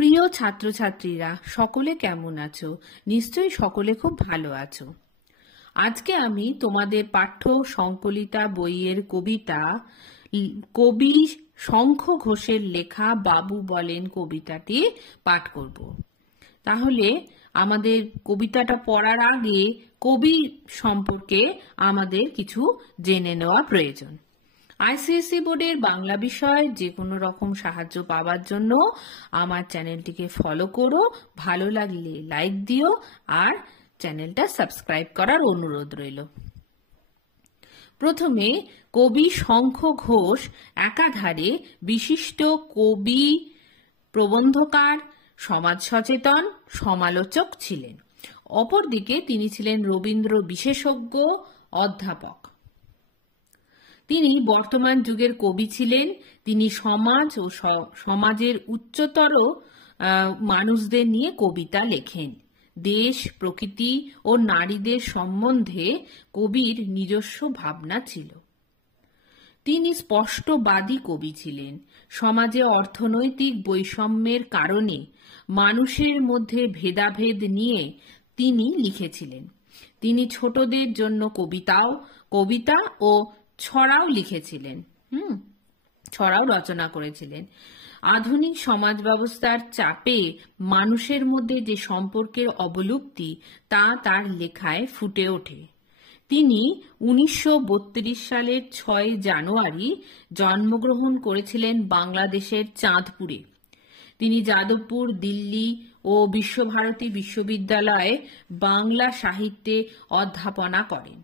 প্রিয় ছাত্রছাত্রীরা সকলে কেমন আছো? নিশ্চয়ই সকলে খুব ভালো আছো। আজকে আমি তোমাদের পাঠ্য সংকলিতা বইয়ের কবিতা কবি শঙ্খ ঘোষের লেখা বাবু বলেন কবিতাটি পাঠ করব। তাহলে আমাদের কবিতাটা পড়ার আগে কবি সম্পর্কে আমাদের কিছু জেনে নেওয়া প্রয়োজন। আইসিএসসি বোর্ডের বাংলা বিষয় যে কোনো রকম সাহায্য পাওয়ার জন্য আমার চ্যানেলটিকে ফলো করো, ভালো লাগলে লাইক দিও আর চ্যানেলটা সাবস্ক্রাইব করার অনুরোধ রইল। প্রথমে কবি শঙ্খ ঘোষ একাধারে বিশিষ্ট কবি, প্রবন্ধকার, সমাজ সচেতন, সমালোচক ছিলেন। অপরদিকে তিনি ছিলেন রবীন্দ্র বিশেষজ্ঞ, অধ্যাপক। তিনি বর্তমান যুগের কবি ছিলেন। তিনি সমাজ ও সমাজের উচ্চতর মানুষদের নিয়ে কবিতা লেখেন। দেশ, প্রকৃতি ও নারীদের সম্বন্ধে কবির নিজস্ব ভাবনা ছিল। তিনি স্পষ্টবাদী কবি ছিলেন। সমাজে অর্থনৈতিক বৈষম্যের কারণে মানুষের মধ্যে ভেদাভেদ নিয়ে তিনি লিখেছিলেন। তিনি ছোটদের জন্য কবিতা ও ছড়াও লিখেছিলেন। ছড়াও রচনা করেছিলেন। আধুনিক সমাজ ব্যবস্থার চাপে মানুষের মধ্যে যে সম্পর্কের অবলুপ্তি তা তার লেখায় ফুটে ওঠে। তিনি 1932 সালের 6 জানুয়ারি জন্মগ্রহণ করেছিলেন বাংলাদেশের চাঁদপুরে। তিনি যাদবপুর, দিল্লি ও বিশ্বভারতী বিশ্ববিদ্যালয়ে বাংলা সাহিত্যে অধ্যাপনা করেন।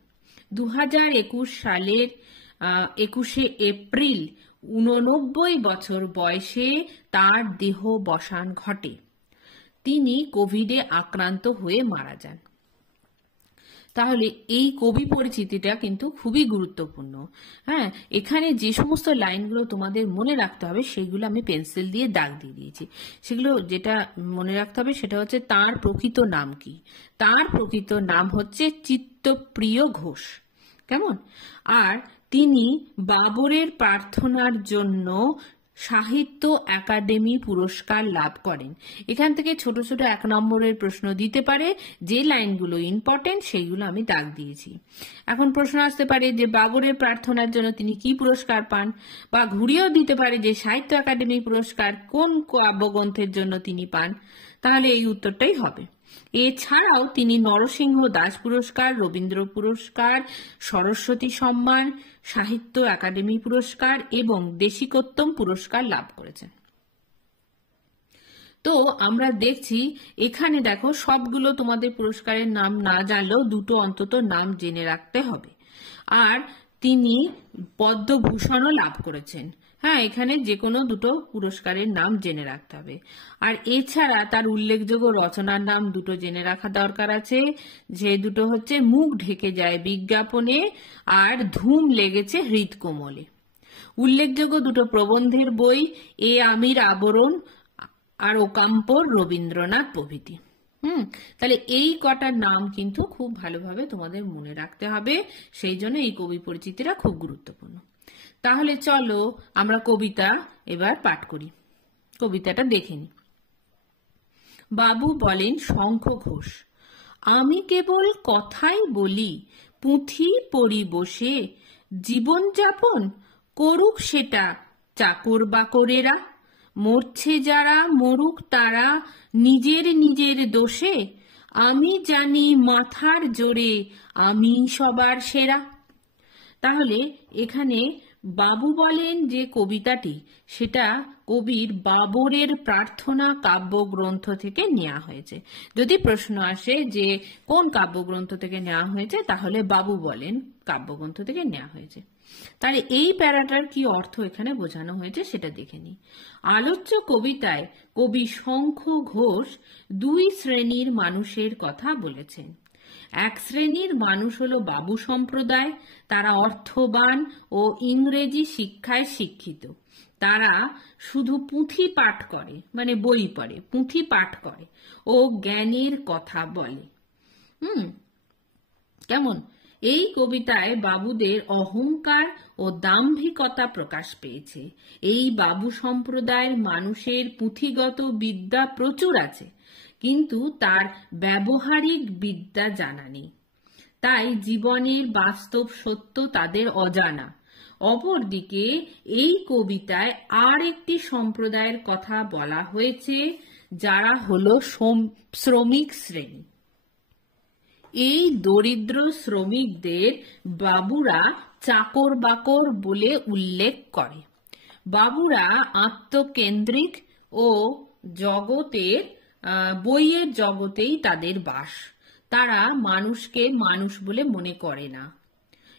2021 সালের 21শে এপ্রিল 89 বছর বয়সে তার দেহাবসান ঘটে। তিনি কোভিডে আক্রান্ত হয়ে মারা যান। তাহলে এই কবি পরিচিতিটা কিন্তু খুবই গুরুত্বপূর্ণ। এখানে যে সমস্ত লাইনগুলো তোমাদের মনে রাখতে হবে সেগুলো আমি পেন্সিল দিয়ে দাগ দিয়ে দিয়েছি। সেগুলো যেটা মনে রাখতে হবে সেটা হচ্ছে তার প্রকৃত নাম কি। তার প্রকৃত নাম হচ্ছে চিত্তপ্রিয় ঘোষ। কেমন? আর তিনি বাবরের প্রার্থনার জন্য সাহিত্য একাডেমি পুরস্কার লাভ করেন। এখান থেকে ছোট ছোট 1 নম্বরের প্রশ্ন দিতে পারে। যে লাইনগুলো ইম্পর্টেন্ট সেইগুলো আমি দাগ দিয়েছি। এখন প্রশ্ন আসতে পারে যে বাবরের প্রার্থনার জন্য তিনি কি পুরস্কার পান, বা ঘুরিয়েও দিতে পারে যে সাহিত্য একাডেমি পুরস্কার কোন কাব্যগ্রন্থের জন্য তিনি পান। তাহলে এই উত্তরটাই হবে। এছাড়াও তিনি নরসিংহ দাস পুরস্কার, রবীন্দ্র পুরস্কার, সরস্বতী সম্মান, সাহিত্য একাডেমি পুরস্কার এবং দেশিকোত্তম পুরস্কার লাভ করেছেন। তো আমরা দেখছি এখানে দেখো সবগুলো তোমাদের পুরস্কারের নাম না জানলেও দুটো অন্তত নাম জেনে রাখতে হবে। আর তিনি পদ্মভূষণও লাভ করেছেন। এখানে যে কোনো দুটো পুরস্কারের নাম জেনে রাখতে হবে। আর এছাড়া তার উল্লেখযোগ্য রচনার নাম দুটো জেনে রাখা দরকার আছে। যে দুটো হচ্ছে মুখ ঢেকে যায় বিজ্ঞাপনে আর ধুম লেগেছে হৃদকোমলে। উল্লেখযোগ্য দুটো প্রবন্ধের বই এ আমির আবরণ আর ওকাম্পর রবীন্দ্রনাথ প্রভৃতি। তাহলে এই কটার নাম কিন্তু খুব ভালোভাবে তোমাদের মনে রাখতে হবে। সেই জন্য এই কবি পরিচিতিটা খুব গুরুত্বপূর্ণ। তাহলে চলো আমরা কবিতা এবার পাঠ করি। কবিতাটা দেখে নি। বাবু বলেন শঙ্খ ঘোষ। আমি কেবল কথাই বলি, পুঁথি পড়ি বসে, জীবনযাপন করুক সেটা চাকর বাকরেরা। মরছে যারা মরুক তারা নিজের নিজের দোষে, আমি জানি মাথার জোরে আমি সবার সেরা। তাহলে এখানে বাবু বলেন যে কবিতাটি সেটা কবির বাবরের প্রার্থনা কাব্যগ্রন্থ থেকে নেওয়া হয়েছে। যদি প্রশ্ন আসে যে কোন কাব্যগ্রন্থ থেকে নেওয়া হয়েছে তাহলে বাবু বলেন কাব্যগ্রন্থ থেকে নেওয়া হয়েছে। তাহলে এই প্যারাটার কি অর্থ এখানে বোঝানো হয়েছে সেটা দেখে নিই। আলোচ্য কবিতায় কবি শঙ্খ ঘোষ 2 শ্রেণীর মানুষের কথা বলেছেন। এক শ্রেণীর মানুষ হলো বাবু সম্প্রদায়। তারা অর্থবান ও ইংরেজি শিক্ষায় শিক্ষিত। তারা শুধু পুঁথি পাঠ করে, মানে বই পড়ে, পুঁথি পাঠ করে ও জ্ঞানের কথা বলে। কেমন? এই কবিতায় বাবুদের অহংকার ও দাম্ভিকতা প্রকাশ পেয়েছে। এই বাবু সম্প্রদায়ের মানুষের পুঁথিগত বিদ্যা প্রচুর আছে, কিন্তু তার ব্যবহারিক বিদ্যা জানা নেই। তাই জীবনের বাস্তব সত্য তাদের অজানা। অপরদিকে এই কবিতায় আর একটি সম্প্রদায়ের কথা বলা হয়েছে, যারা হলো শ্রমিক শ্রেণী। এই দরিদ্র শ্রমিকদের বাবুরা চাকর বাকর বলে উল্লেখ করে। বাবুরা আত্মকেন্দ্রিক ও জগতের বইয়ের জগতেই তাদের বাস। তারা মানুষকে মানুষ বলে মনে করে না।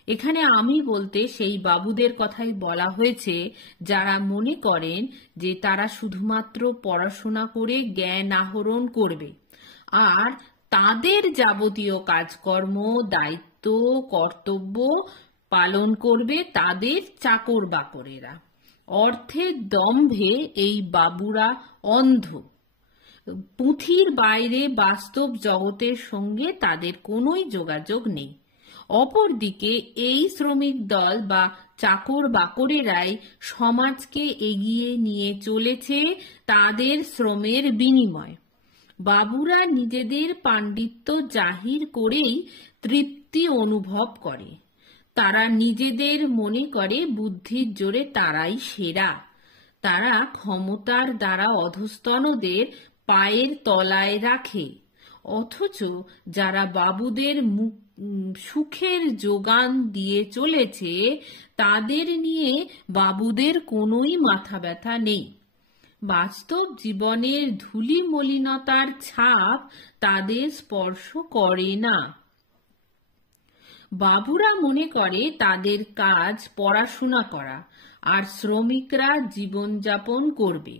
এখানে আমি বলতে সেই বাবুদের কথাই বলা হয়েছে, যারা মনে করেন যে তারা শুধুমাত্র পড়াশোনা করে জ্ঞান আহরণ করবে, আর তাদের যাবতীয় কাজকর্ম, দায়িত্ব, কর্তব্য পালন করবে তাদের চাকর বাকরেরা। অর্থের দম্ভে এই বাবুরা অন্ধ। পুঁথির বাইরে বাস্তব জগতের সঙ্গে তাদের কোনোই যোগাযোগ নেই। অপরদিকে এই শ্রমিক দল বা চাকর বাকরেরাই সমাজকে এগিয়ে নিয়ে চলেছে তাদের শ্রমের বিনিময়। বাবুরা নিজেদের পাণ্ডিত্য জাহির করেই তৃপ্তি অনুভব করে। তারা নিজেদের মনে করে বুদ্ধির জোরে তারাই সেরা। তারা ক্ষমতার দ্বারা অধস্তনদের পায়ের তলায় রাখে। অথচ যারা বাবুদের সুখের যোগান দিয়ে চলেছে, তাদের নিয়ে বাবুদের কোনোই মাথা ব্যথা নেই। বাস্তব জীবনের ধূলি মলিনতার ছাপ তাদের স্পর্শ করে না। বাবুরা মনে করে তাদের কাজ পড়াশোনা করা, আর শ্রমিকরা জীবনযাপন করবে।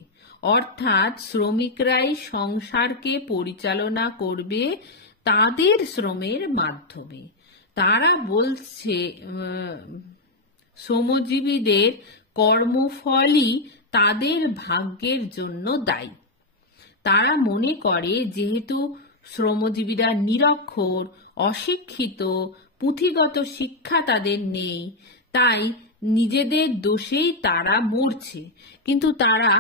অর্থাৎ শ্রমিকরাই সংসারকে পরিচালনা করবে তাদের শ্রমের মাধ্যমে। তারা বলছে শ্রমজীবীদের কর্মফলই তাদের ভাগ্যের জন্য দায়ী। তারা মনে করে যেহেতু শ্রমজীবীরা নিরক্ষর, অশিক্ষিত, পুঁথিগত শিক্ষা তাদের নেই, তাই নিজেদের দোষেই তারা মরছে। কিন্তু তারা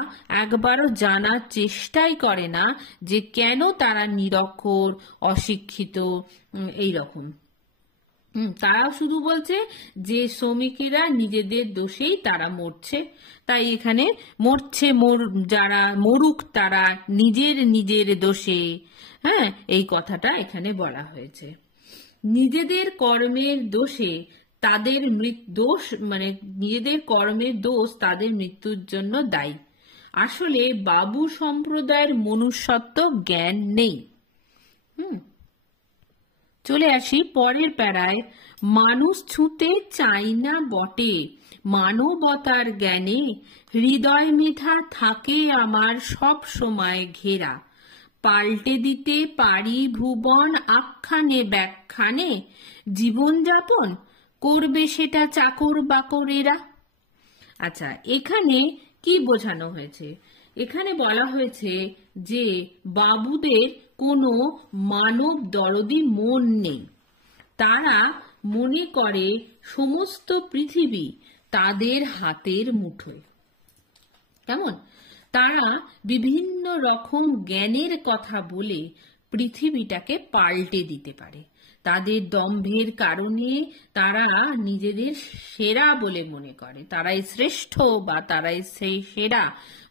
একবারও জানার চেষ্টাই করে না যে কেন তারা নিরক্ষর, অশিক্ষিত এইরকম। তারাও শুধু বলছে যে শ্রমিকেরা নিজেদের দোষেই তারা মরছে। তাই এখানে মরছে যারা মরুক তারা নিজের দোষে, এই কথাটা এখানে বলা হয়েছে। নিজেদের কর্মের দোষে তাদের নিজেদের কর্মের দোষ তাদের মৃত্যুর জন্য দায়ী। আসলে বাবু সম্প্রদায়ের মনুষ্যত্ব জ্ঞান নেই। চলে আসি পরের প্যারায়। মানুষ ছুঁতে চাই না বটে, মানবতার জ্ঞানে হৃদয় মেধা থাকে আমার সব সময় ঘেরা। পাল্টে দিতে পারি ভুবন আখ্যানে ব্যাখ্যানে, জীবনযাপন করবে সেটা চাকর বাকরেরা। আচ্ছা, এখানে কি বোঝানো হয়েছে? এখানে বলা হয়েছে যে বাবুদের কোনো মানব দরদি মন নেই। তারা মনে করে সমস্ত পৃথিবী তাদের হাতের মুঠোয়। কেমন? তারা বিভিন্ন রকম জ্ঞানের কথা বলে পৃথিবীটাকে পাল্টে দিতে পারে। তাদের দম্ভের কারণে তারা নিজেদের সেরা বলে মনে করে, তারাই শ্রেষ্ঠ বা তারাই সেরা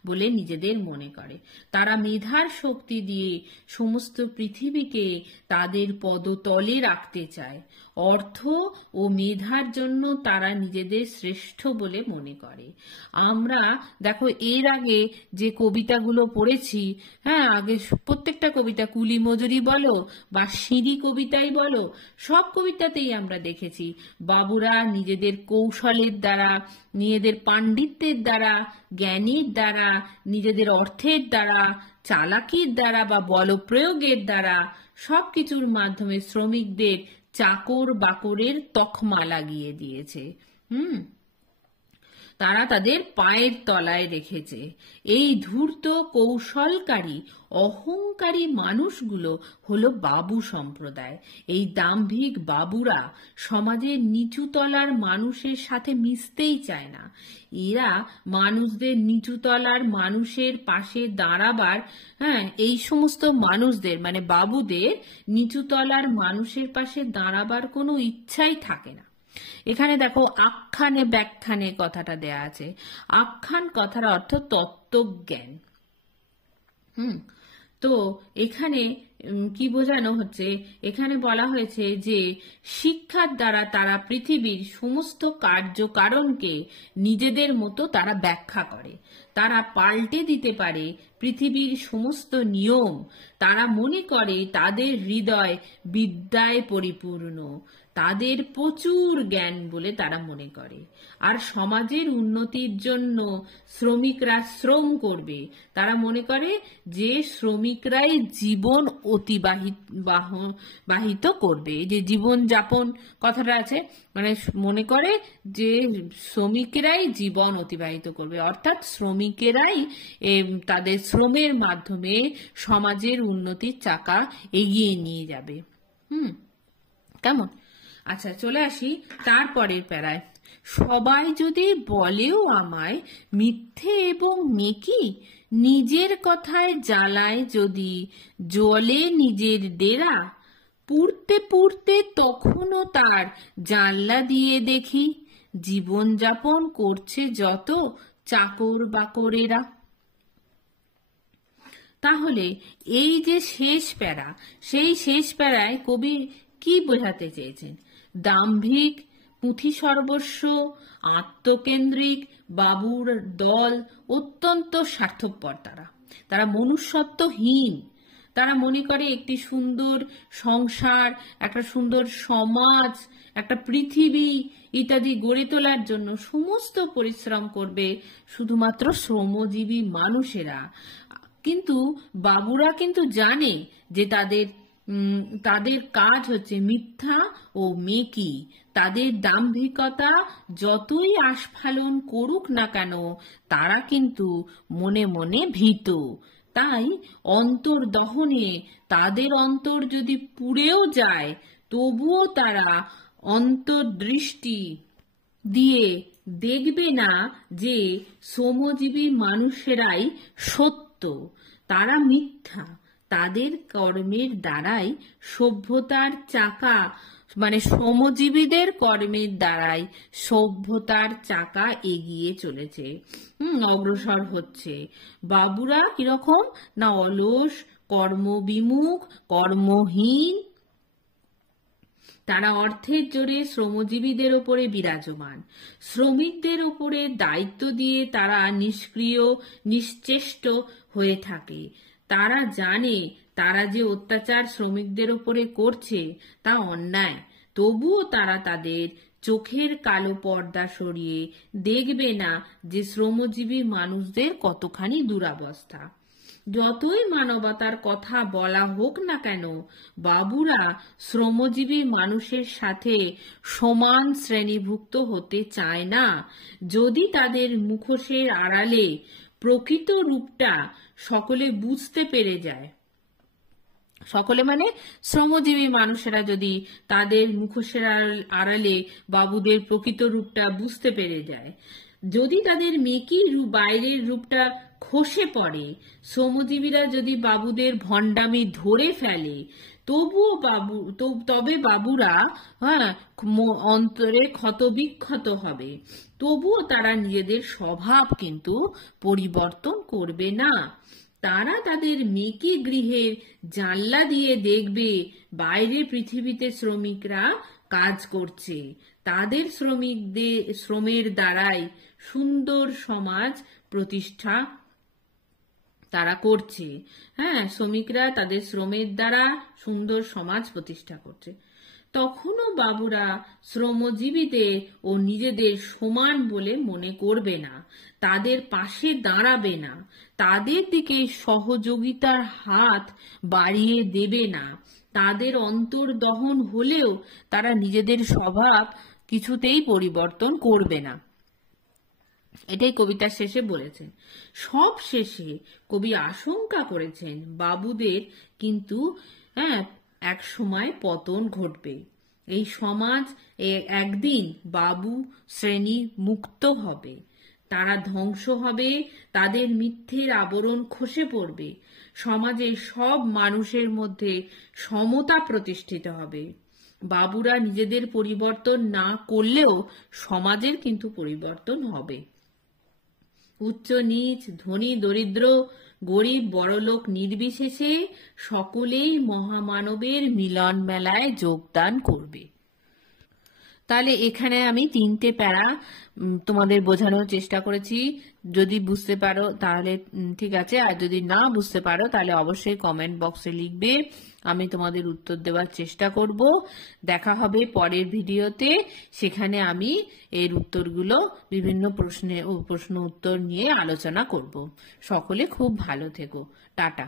বলে নিজেদের মনে করে। তারা মেধার শক্তি দিয়ে সমস্ত পৃথিবীকে তাদের পদতলে রাখতে চায়। অর্থ ও মেধার জন্য তারা নিজেদের শ্রেষ্ঠ বলে মনে করে। আমরা দেখো এর আগে যে কবিতাগুলো পড়েছি, আগে প্রত্যেকটা কবিতা, কুলি মজুরি বলো বা সিঁড়ি কবিতাই বলো, সব কবিতাতেই আমরা দেখেছি বাবুরা নিজেদের কৌশলের দ্বারা, নিজেদের পাণ্ডিত্যের দ্বারা, জ্ঞানের দ্বারা, নিজেদের অর্থের দ্বারা, চালাকির দ্বারা বা বলপ্রয়োগের দ্বারা সবকিছুর মাধ্যমে শ্রমিকদের চাকর বাকরের তকমা লাগিয়ে দিয়েছে। তারা তাদের পায়ের তলায় রেখেছে। এই ধূর্ত কৌশলকারী অহংকারী মানুষগুলো হলো বাবু সম্প্রদায়। এই দাম্ভিক বাবুরা সমাজের নিচুতলার মানুষের সাথে মিশতেই চায় না। এরা মানুষদের নিচুতলার মানুষের পাশে দাঁড়াবার, এই সমস্ত মানুষদের মানে বাবুদের নিচুতলার মানুষের পাশে দাঁড়াবার কোনো ইচ্ছাই থাকে না। এখানে দেখো আখ্যানে ব্যাখ্যানে কথাটা দেয়া আছে। আখ্যান কথার অর্থ তত্ত্বজ্ঞান। তো এখানে কি বোঝানো হচ্ছে, এখানে বলা হয়েছে যে শিক্ষার দ্বারা তারা পৃথিবীর সমস্ত কার্যকারণকে নিজেদের মতো তারা ব্যাখ্যা করে, তারা পাল্টে দিতে পারে পৃথিবীর সমস্ত নিয়ম। তারা মনে করে তাদের হৃদয় বিদ্যায় পরিপূর্ণ, তাদের প্রচুর জ্ঞান বলে তারা মনে করে। আর সমাজের উন্নতির জন্য শ্রমিকরা শ্রম করবে। তারা মনে করে যে শ্রমিকরাই জীবন অতিবাহিত করবে। যে জীবন যাপন কথাটা আছে, মানে মনে করে যে শ্রমিকেরাই জীবন অতিবাহিত করবে, অর্থাৎ শ্রমিকেরাই তাদের শ্রমের মাধ্যমে সমাজের উন্নতির চাকা এগিয়ে নিয়ে যাবে। কেমন? আচ্ছা, চলে আসি তারপরের প্যারায়। সবাই যদি বলেও আমায় মিথ্যে এবং মেকি, নিজের কথায় জ্বালায় যদি জলে নিজের ডেরা, পুড়তে পুড়তে তখনও তার জানলা দিয়ে দেখি, জীবনযাপন করছে যত চাকর বাকরেরা। তাহলে এই যে শেষ প্যারা, সেই শেষ প্যারায় কবি কি বোঝাতে চেয়েছেন? দাম্ভিক, পুঁথি সর্বস্ব, আত্মকেন্দ্রিক বাবুর দল অত্যন্ত স্বার্থপর। তারা মনুষ্যত্বহীন। তারা মনে করে একটি সুন্দর সংসার, একটা সুন্দর সমাজ, একটা পৃথিবী ইত্যাদি গড়ে তোলার জন্য সমস্ত পরিশ্রম করবে শুধুমাত্র শ্রমজীবী মানুষেরা। কিন্তু বাবুরা কিন্তু জানে যে তাদের কাজ হচ্ছে মিথ্যা ও মেকি। তাদের দাম্ভিকতা যতই আস্ফালন করুক না কেন, তারা কিন্তু মনে মনে ভীত। তাই অন্তর্দহনে তাদের অন্তর যদি পুড়েও যায়, তবুও তারা অন্তর্দৃষ্টি দিয়ে দেখবে না যে শ্রমজীবী মানুষেরাই সত্য, তারা মিথ্যা। তাদের কর্মের দ্বারাই সভ্যতার চাকা, মানে শ্রমজীবীদের কর্মের দ্বারাই সভ্যতার চাকা এগিয়ে চলেছে, অগ্রসর হচ্ছে। বাবুরা কিরকম না অলস, কর্মবিমুখ, কর্মহীন। তারা অর্থের জোরে শ্রমজীবীদের ওপরে বিরাজমান। শ্রমিকদের ওপরে দায়িত্ব দিয়ে তারা নিষ্ক্রিয়, নিশ্চেষ্ট হয়ে থাকে। তারা জানে তারা যে অত্যাচার শ্রমিকদের ওপরে করছে তা অন্যায়, তবুও তারা তাদের চোখের কালো পর্দা সরিয়ে দেখবে না যে শ্রমজীবী মানুষদের কতখানি দুরবস্থা। যতই মানবতার কথা বলা হোক না কেন, বাবুরা শ্রমজীবী মানুষের সাথে সমান শ্রেণীভুক্ত হতে চায় না। যদি তাদের মুখোশের আড়ালে প্রকৃত রূপটা সকলে বুঝতে পেরে যায়, সকলে মানে শ্রমজীবী মানুষেরা যদি তাদের মুখোশের আড়ালে বাবুদের প্রকৃত রূপটা বুঝতে পেরে যায়, যদি তাদের মেকি বাইরের রূপটা খসে পড়ে, শ্রমজীবীরা যদি বাবুদের ভণ্ডামি ধরে ফেলে, তবে বাবুরা অন্তরে ক্ষতবিক্ষত হবে। তবুও তারা নিজেদের স্বভাব কিন্তু পরিবর্তন করবে না। তারা তাদের মেকি গৃহের জানলা দিয়ে দেখবে বাইরে পৃথিবীতে শ্রমিকরা কাজ করছে। তাদের শ্রমের দ্বারাই সুন্দর সমাজ প্রতিষ্ঠা তারা করছে। শ্রমিকরা তাদের শ্রমের দ্বারা সুন্দর সমাজ প্রতিষ্ঠা করছে। তখনও বাবুরা শ্রমজীবীদের ও নিজেদের সমান বলে মনে করবে না, তাদের পাশে দাঁড়াবে না, তাদের দিকে সহযোগিতার হাত বাড়িয়ে দেবে না। তাদের অন্তর্দহন হলেও তারা নিজেদের স্বভাব কিছুতেই পরিবর্তন করবে না। এটাই কবিতার শেষে বলেছেন। সব শেষে কবি আশঙ্কা করেছেন বাবুদের কিন্তু এক সময় পতন ঘটবে। এই সমাজ একদিন বাবু শ্রেণী মুক্ত হবে, তারা ধ্বংস হবে, তাদের মিথ্যের আবরণ খসে পড়বে, সমাজের সব মানুষের মধ্যে সমতা প্রতিষ্ঠিত হবে। বাবুরা নিজেদের পরিবর্তন না করলেও সমাজের কিন্তু পরিবর্তন হবে। উচ্চ নীচ, ধনী দরিদ্র, গরিব বড়লোক নির্বিশেষে সকলেই মহামানবের মিলন মেলায় যোগদান করবে। তাহলে এখানে আমি 3টে প্যারা তোমাদের বোঝানোর চেষ্টা করেছি। যদি বুঝতে পারো তাহলে ঠিক আছে, আর যদি না বুঝতে পারো তাহলে অবশ্যই কমেন্ট বক্সে লিখবে, আমি তোমাদের উত্তর দেওয়ার চেষ্টা করব। দেখা হবে পরের ভিডিওতে, সেখানে আমি এর উত্তরগুলো বিভিন্ন প্রশ্ন উত্তর নিয়ে আলোচনা করব। সকলে খুব ভালো থেকো, টাটা।